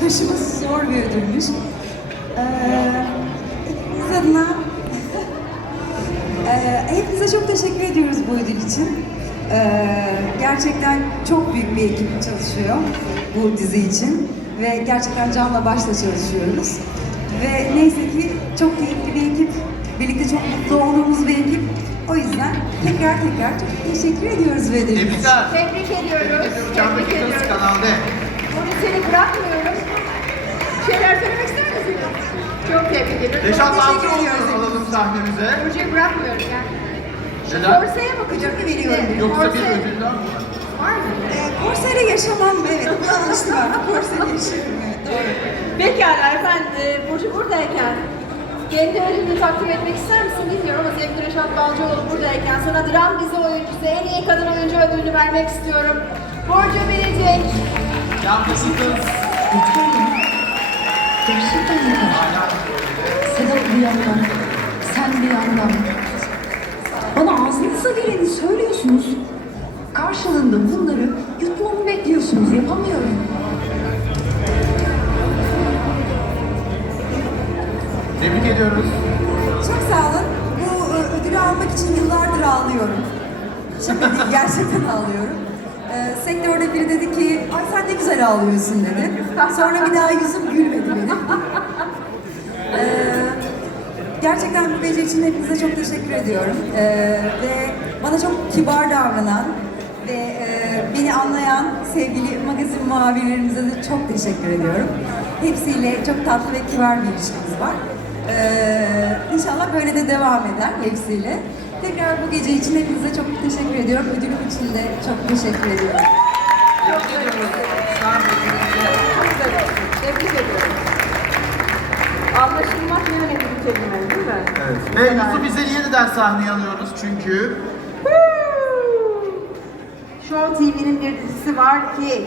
taşıması zor bir ödülmüş. Ee, adına ee, hepinize çok teşekkür ediyoruz bu ödül için. Ee, gerçekten çok büyük bir ekip çalışıyor bu dizi için ve gerçekten canla başla çalışıyoruz. Ve neyse ki çok keyifli bir ekip, birlikte çok mutlu olduğumuz bir ekip. O yüzden tekrar tekrar çok teşekkür ediyoruz için. Tebrikler. Tebrik ediyoruz. Can Tebrik Dakikası ediyoruz. Kanal D. Burada seni bırakmıyorum. Bir şeyler söylemek ister misin? Çok tebrik ediyoruz. Reşat Çok teşekkür ediyoruz. alalım sahnemize. Burcu'yu bırakmıyorum yani. Neden? Korseye bakacak mı veriyorum? Yoksa bir ödül daha mı var? Var mı? Ee, yaşamam, evet. Buna alıştım artık. Korseyle yaşıyorum, evet. Doğru. Pekala efendim, e, Burcu buradayken kendi ödülünü takdim etmek ister misin bilmiyorum ama sevgili Reşat Balcıoğlu buradayken sana dram dizi oyuncusu, en iyi kadın oyuncu ödülünü vermek istiyorum. Burcu Biricik. Can Dakikası. Gerçekten yeter. Sedat bir yandan, sen bir yandan. Bana ağzınıza geleni söylüyorsunuz. Karşılığında bunları yutmamı bekliyorsunuz. Yapamıyorum. Tebrik ediyoruz. Çok sağ olun. Bu e, ödülü almak için yıllardır ağlıyorum. Değil, gerçekten ağlıyorum. Ee, sektörde biri dedi ki, ay sen ne güzel ağlıyorsun dedi. Sonra bir daha yüzüm gülmedi benim. Ee, gerçekten bu gece için hepinize çok teşekkür ediyorum. Ee, ve bana çok kibar davranan ve e, beni anlayan sevgili magazin muhabirlerimize de çok teşekkür ediyorum. Hepsiyle çok tatlı ve kibar bir ilişkimiz var. Ee, inşallah böyle de devam eder hepsiyle. Tekrar bu gece için hepinize çok teşekkür ediyorum. Ödülüm için de çok teşekkür ediyorum. Sahnemize. Tebrik ediyorum. Anlaşılmak ne önemli bir kelime değil mi? Evet. Ve Yusuf Bizeli yeniden sahneye alıyoruz çünkü Show TV'nin bir dizisi var ki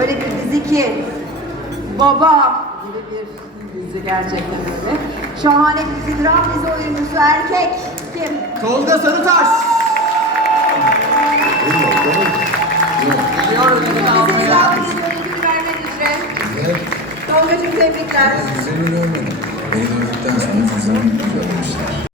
öyle bir dizi ki baba gibi bir dizi gerçekten öyle. Şahane bir dizi, dram dizi oyuncusu erkek kim? Tolga Sarıtaş. Ödülünü Bizi almaya. vermek üzere. Tolga'cığım tebrikler. Yüzünü görmedim. Beni gördükten sonra yüzünü güzelmişler.